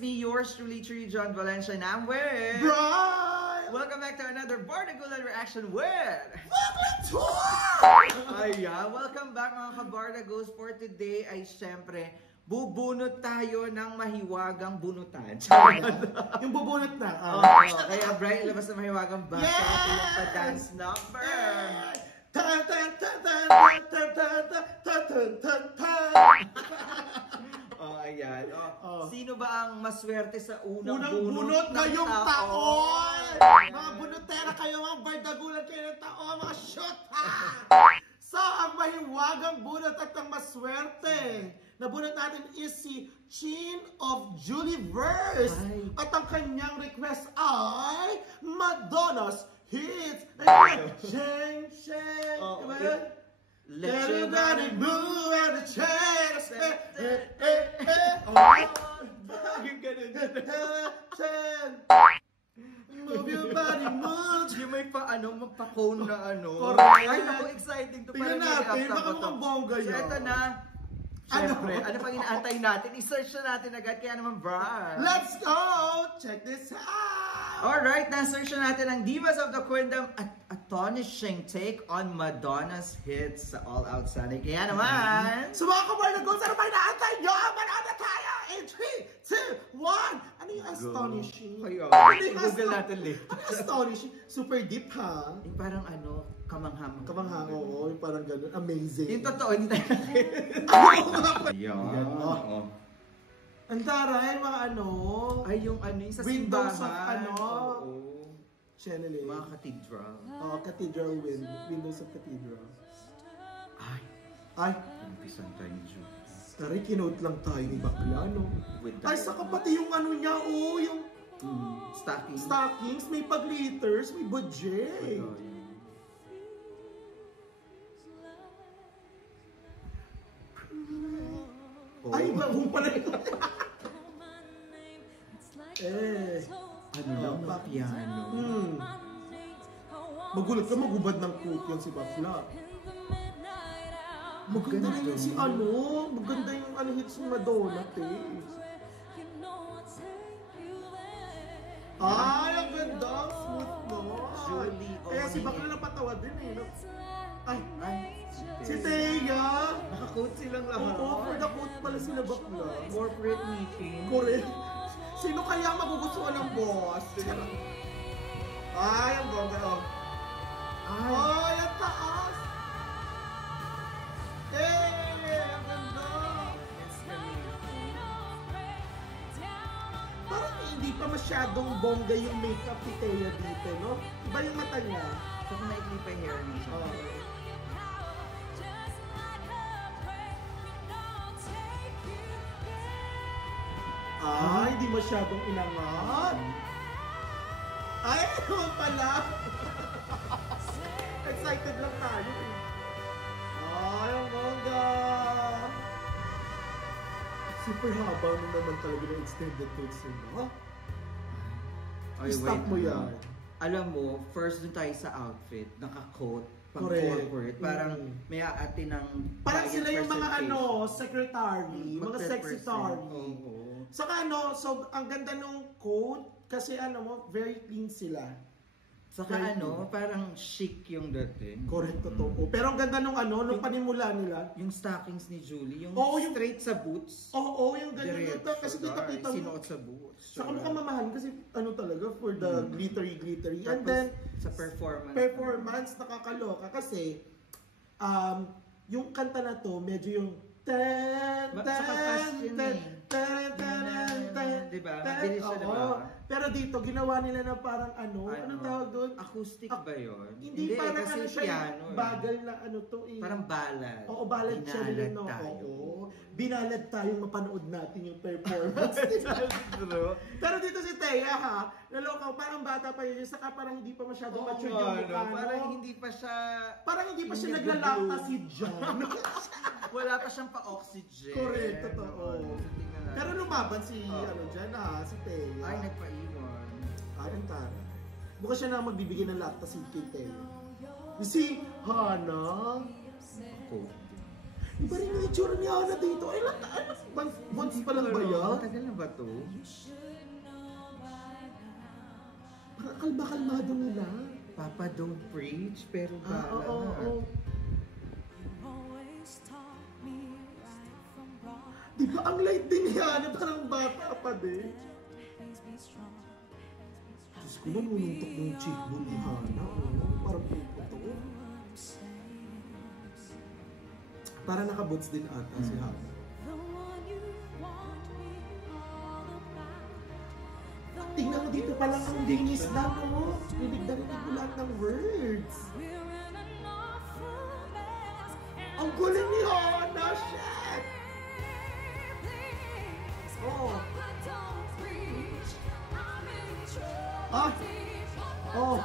me, yours truly, John Valencia, and I'm with... Brian! Welcome back to another Bardagulan reaction with... Ayan, welcome back mga ka-Bardagos. For today ay syempre, bubunot tayo ng mahiwagang bunutan. Yung bubunot na. Kaya Brian, labas na mahiwagang basa at yung pa-dance number. Ayan. Sino ba ang maswerte sa unang bunot ngayong taon? Mga bunotera kayo, mga bardagulan kayo ng taon, mga shoot! So, ang mahiwagang bunot at ang maswerte na bunot natin is si Chin of Juliverse. At ang kanyang request ay Madonna's Hits. Sheng, sheng. Let your body move and the chest. Move your body, move. Yung may magpa-cone na Ay, naku, exciting to. Tingnan natin, baka mukhang bongga yun. So, ito na. Siyempre, ano pang inaantay natin? I-search na natin agad, kaya naman, Brad. Let's go! Check this out! Alright, na-search na natin ang Divas of the Queendom at astonishing take on Madonna's hits sa All Out Sunday. Kaya naman... So mga ka-Bardagos, ano pa inaantay nyo? Manood na tayo! In 3, 2, 1! Ano yung astonishing? Google natin later. Ano yung astonishing? Super deep, ha? Yung parang kamanghamang. Kamanghamang, oo. Yung parang gano'n. Amazing. Yung totoo, hindi tayo Yan. Ang taray, mga ay, yung yung sa windows simbahan. of Channeling. Mga cathedral. Cathedral windows of cathedral. Ay, umpisan tayo ni Julie. Tari, kinote lang tayo ni Bakla, no? Ay, saka pati yung niya, yung stockings, may pag-liters, may budget. Ay, bagong pala ito. Piano. Magulat ka, magubad ng coat yun si Bakla. Maganda rin yun si maganda yung hits ni Madonna, Ay, ang ganda, smooth mo. Julie, kaya si Bakla napatawa din no? Ay, si Thea. Thea. Naka-coat silang lahat. Oo, for the coat pala sila Bakla. Corporate meeting. Correct. Sino kaya magugustuhan ng boss? Ay, ang ganda, Ay, ang taas! Ang ganda! Parang hindi pa masyadong bongga yung makeup ni Thea dito, no? Iba yung mata niya. Saka maikli pa hair niya siya. Hindi masyadong inangat. Ay, pala! Excited lang tayo Ay, ang ganda! Super haba naman talaga ng extended coats nila. I-stop mo yan. Alam mo, first dun tayo sa outfit, naka-coat, pang-corporate. Parang may aati ng... Parang sila yung mga secretary, mga secretary. Saka so ang ganda nung coat, kasi very clean sila. Saka parang chic yung dating. Correct, totoo. Pero ang ganda nung nung panimula nila. Yung stockings ni Julie, yung straight sa boots. Oo, yung ganyan. Kasi kita mo. Sinuot sa boots. Saka mukhang mamahalin kasi talaga for the glittery. And then, sa performance nakakaloka kasi yung kanta na to, medyo yung diba? Mabilis siya, diba? Pero dito, ginawa nila na parang anong tawag doon? Acoustic ba yun? Hindi parang kasi piano. Bagal na Parang ballad. Oo, ballad siya rin. Binalad tayong mapanood natin yung performance. Pero dito si Thea, naloka, parang bata pa yun. Saka parang hindi pa masyadong mature yung mukha. Parang hindi pa siya naglalakta si John. Wala pa siyang pa-oxygen. Correct, totoo. Pero lumaban si si Thea. Ay, nagpa-iwan. Ang tara. Bukas siya na magbibigay ng lactaseed kay Thea. Si Hana. Iba rin yung itsura ni Hana dito. Ay, months pa lang ba yan? Tagal na ba to? Parang kalma-kalmado nila. Papa don't preach, pero Oo. Di ba ang light din ni Hana? Parang bata pa din. Diyos ko, nanununtok yung cheekbone ni Hana. Parang puputo. Para naka-boots din ata si Hana. Tingnan mo dito palang ang linis na, no? Rinig na rinig ko lahat ng words. Ang galing ni Hana! Shit! Oh! Oh!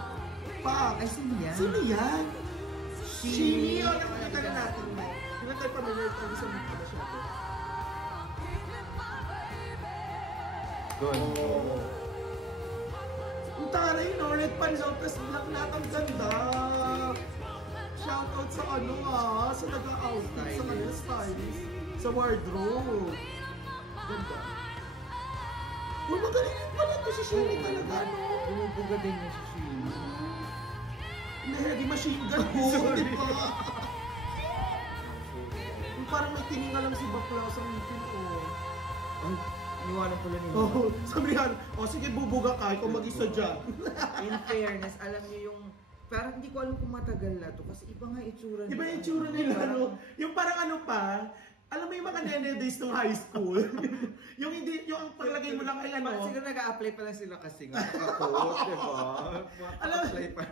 Pa! Ay, sino yan? Sino yan? Shini! O, nakakita na natin. Hindi na tayo pamilya tayo sa mga masyado. Good. Oh! Ang taray, no? Red panlaw, tas black lahat ang ganda. Shoutout sa sa nag-outfit, sa kanila stylist, sa wardrobe. Ganda. Uy, magaling yun pala ito si Shini talaga, no? Bumubuga din niya si Shini. Heavy machine gun po, di ba? Yung parang may tininga lang si Bakla sa ngipin, Ay, iniwanan pala nila. Sabi niyan, sige bubuga ka, ikaw mag-isa dyan. In fairness, alam niyo yung parang hindi ko alam kung matagal na to kasi iba nga itsura nila. Iba yung itsura nila, no? Yung parang alam mo yung mga nene days ng high school? yung ang paglagay mo lang ay Siguro nag-a-apply pa lang sila kasi nga nakapos, di ba? Apply pa.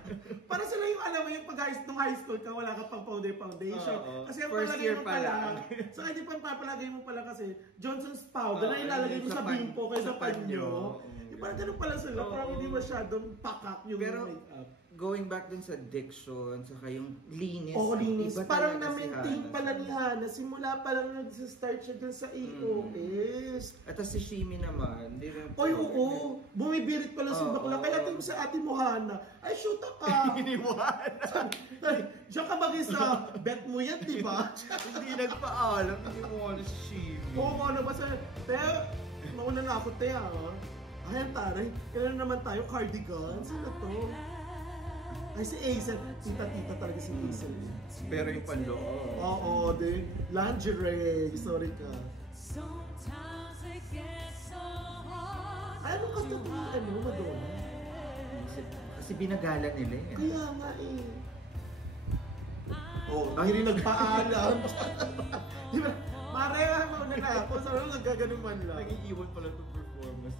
Para sila yung alam mo yung nung high school ka, wala ka pang foundation. Kasi ang first palagay year mo pa lang. So hindi pang papalagay mo pala kasi Johnson's powder na ilalagay mo sa bimpo kaysa panyo. Parang ganun pala sila, parang hindi masyadong pakak yung makeup. Going back dun sa diction, saka yung linis. Linis. Iba Parang talaga si na-maintain Hana. pala ni Hana. Simula pa lang nag-start siya dun sa EOS. At si Shimi naman. Oo. Bumibirit pala si Bakla. Kaya tingin sa ate mo, Hana, ay, shoot ka. Iniwan. Diyan ka mag-isa. Bet mo yan, di ba? Hindi nagpaalam. Hindi mo si Shimi. Oo, ano ba sa... Pero, mauna na ako, Tea. Ay, ang taray. Kailan naman tayo? Cardigans? Ano to? Ay, si Aisel. Tita-tita talaga si Aisel. Pero yung panloob. Oo, din. Lingerie. Sorry ka. Ay, anong kanta ito ni Madonna? Kasi binagala nila eh. Kaya nga eh. Ang hindi nagpaalam. Di ba? Mareha mo na ako. Sabi mo, nagkaganon man lang. Nag-iiwan pala itong performance.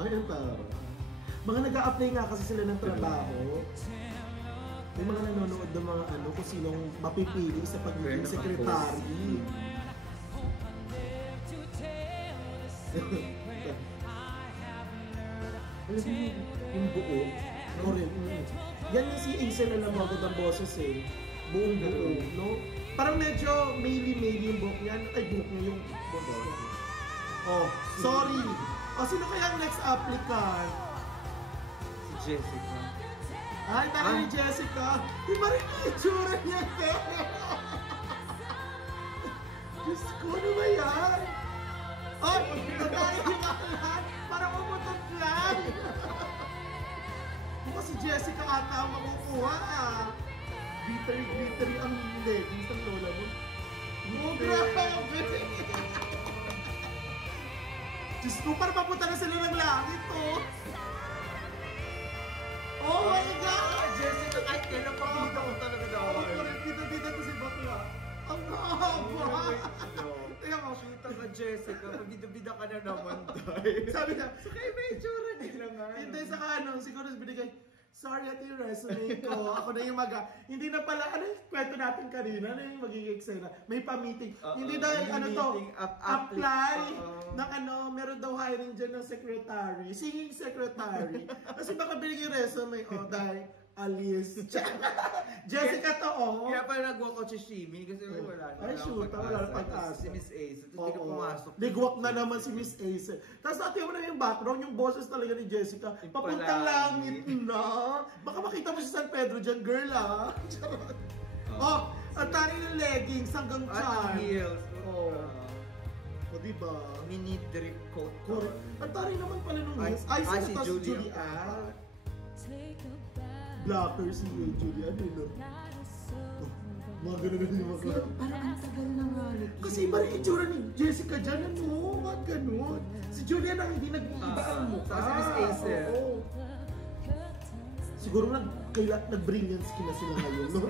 Ay, ang tara. Mga nag-a-apply nga kasi sila ng trabaho. May mga nanonood ng mga kung sinong mapipili sa pagiging sekretary. Alam mo yung buo? Correct. Yan yung si Aisel na namagod ang boses eh. Buong buo, no? Parang medyo maily-maily yung buhok niyan. Ay, buhok niya yung boses. Sorry. Sino kaya ang next applicant? Si Jessica. Ay, taka ni Jessica. Di ba rin yung itsura niya, te? Diyos ko, ano ba yan? Ay, nagkaya yung lahat. Parang umutot lang. Mukha si Jessica ata ang makukuha, Glittery ang leggings ng lola mo. Grabe! Diyos ko, parang papunta na sila ng langit, Oh my God! Jessica, kahit kailan pakita ko talaga daw. Bida-bida to si Bakla. Ang haba! Kaya mo, Shoot ka, Jessica. Pag-bida ka na naman, tayo. sabi niya, So kayo may itsura nila nga. hindi sa siguro binigay, sorry ate yung resume ko, ako na yung hindi na pala, ano yung kwento natin kanina, ano yung magiging eksena, may pa-meeting, hindi dahil apply, ng meron daw hiring dyan ng secretary, singing secretary, kasi baka binigay resume, dahil, Alice. Jessica to, oh. Kaya pala nag-walk out si Shimi kasi wala na. Ay, shoot. Wala na pag-asa. Si Miss Ace. Tapos hindi ka pumasok. Nag-walk na naman si Miss Ace. Tapos natin mo na yung background, yung boses talaga ni Jessica. Papuntang langit na. Baka makita mo si San Pedro dyan, girl, ah. Oh, ang tari ng leggings hanggang At chan. heels. Oh. O, diba? Mini drip coat. Correct. Ang tari naman pala nung Ay, heels. Ay, si sino to? Si Julie. Julian. Blocker si Julian, no? Mga ganun yung mga ganun. Parang ang tagal na nga nito. Kasi iba rin itsura ni Jessica dyan, ano? Bakit ganun? Si Julian ang hindi nag-iiba ang mukha. Si Miss Ace. Oo. Siguro nag-brilliant skin na sila ngayon, no?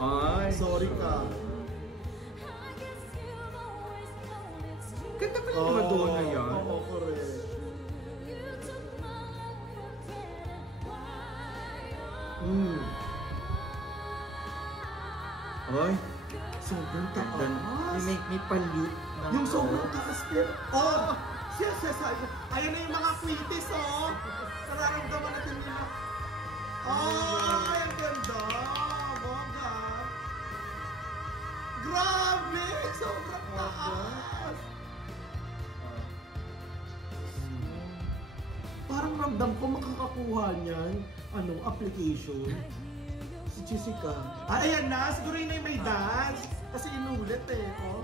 Oh. Ay. Sorry ka. Ganda pala ni Madonna yan. Oo, correct. Ay. Sobrang Ganda. taas. You make me pollute. Yung sobrang taas, pero... Oh! Yes. Ayan na yung mga quitis, oh! Nararamdaman natin nila. Oh! Ay, ang ganda! Bongga! Grabe! Sobrang taas! Parang ramdam ko makakakuha niyan, application. Si Jessica. Ayan na! Siguro yun na yung may dance. Kasi inulit eh, oh.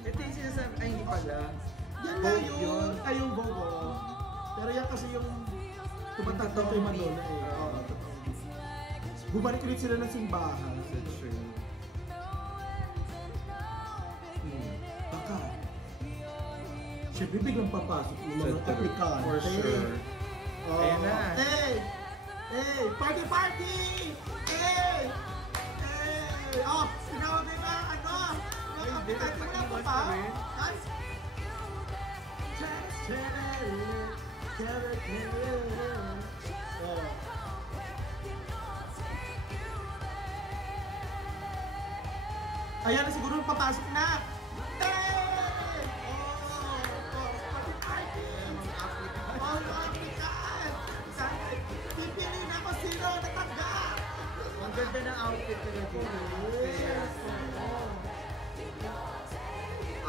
Ito yung sinasabi, ay hindi pala. Yan na yun. Ay, yung Bogo. Pero yan kasi yung tumatatang kay Madonna eh. Oo, totoo. Bumalik ulit sila ng simbahan. That's true. Baka. Siyempre biglang papasok yung mga That's true. aplikante. For sure. Oh. Ayan na. Hey! Hey! Party! Hey! Hey! Oh! Tinawag na yung mga Ay, Yung di ba aplikante mo na pa-iwan pa? pa rin? Guys! Oh. Ayan na siguro papasok na. Hey! Party! Mga applicant! Pipili na kung sino natanggap! Ang ganda ng outfit nila dito. Yes!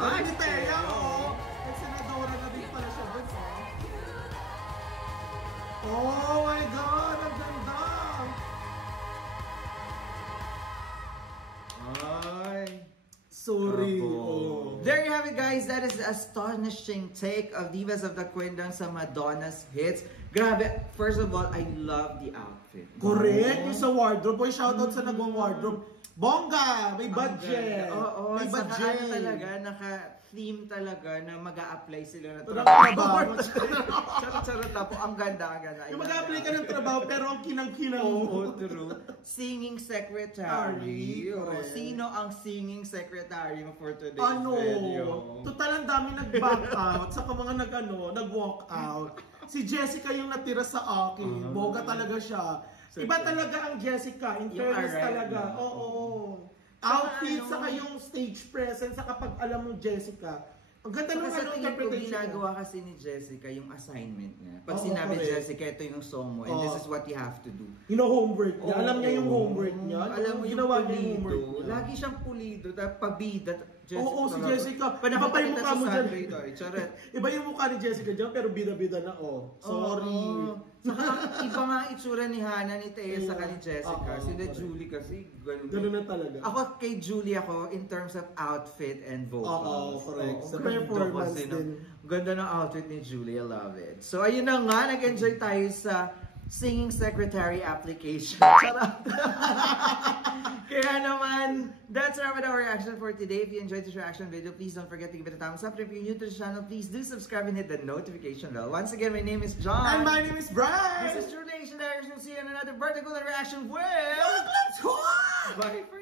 Ay, Ay, si Teya, oh! May senadora na din pala siya dun, oh. Oh my God! Ang ganda! Ay. Sorry. Oh. There you have it, guys. That is the astonishing take of Divas of the Quindang sa Madonna's hits. Grabe. First of all, I love the outfit. Correct. Yung sa wardrobe. Boy, shoutout sa nagwa-wardrobe. Bongga! May budget! Oo, may saka budget! ano talaga, naka-theme talaga na mag-a-apply sila ng Trabaho. Charot-charot na po. Ang ganda, ang ganda. Yung mag-apply ka ng trabaho pero ang kinang-kinang mo. Oo, true. Singing secretary. Oh, Correct. sino ang singing secretary mo for today's Ano? video? Total ang dami nag-back out, saka mga nag-walk out. Si Jessica yung natira sa akin. Boga talaga siya. Iba talaga ang Jessica. In Yung fairness alright talaga. na. Oo. Outfit, ano, saka yung stage presence, saka pag alam mo Jessica. Ang ganda ng Kasi tingin ko interpretation. ginagawa kasi ni Jessica yung assignment niya. Pag Oo, sinabi correct. Jessica, ito yung song mo and this is what you have to do. Homework niya. Alam niya yung Oo. homework niya. Alam mo yung ginawa niya yung pulido. homework niya. Lagi siyang pulido. Pabida. Oo, si Jessica. Iba Iba pa yung mukha mo dyan. Charot. Iba yung mukha ni Jessica dyan, pero bida-bida na, oh. Sorry. Oo. Saka iba nga itsura ni Hannah, ni Thea, saka ni Jessica. Oo, Sila correct. Julie kasi, ganun. Ganun na talaga. Ako kay Julie ako in terms of outfit and vocals. Oo, correct. Sa ganda performance kasi din. Ganda ng outfit ni Julie, I love it. So ayun na nga, nag-enjoy tayo sa singing secretary application. Charot! Kaya naman, that's our reaction for today. If you enjoyed this reaction video, please don't forget to give it a thumbs up. If you're new to the channel, please do subscribe and hit the notification bell. Once again, my name is John. And my name is Brian. This is True Nation. We'll see you in another vertical reaction with... Let's go! Bye for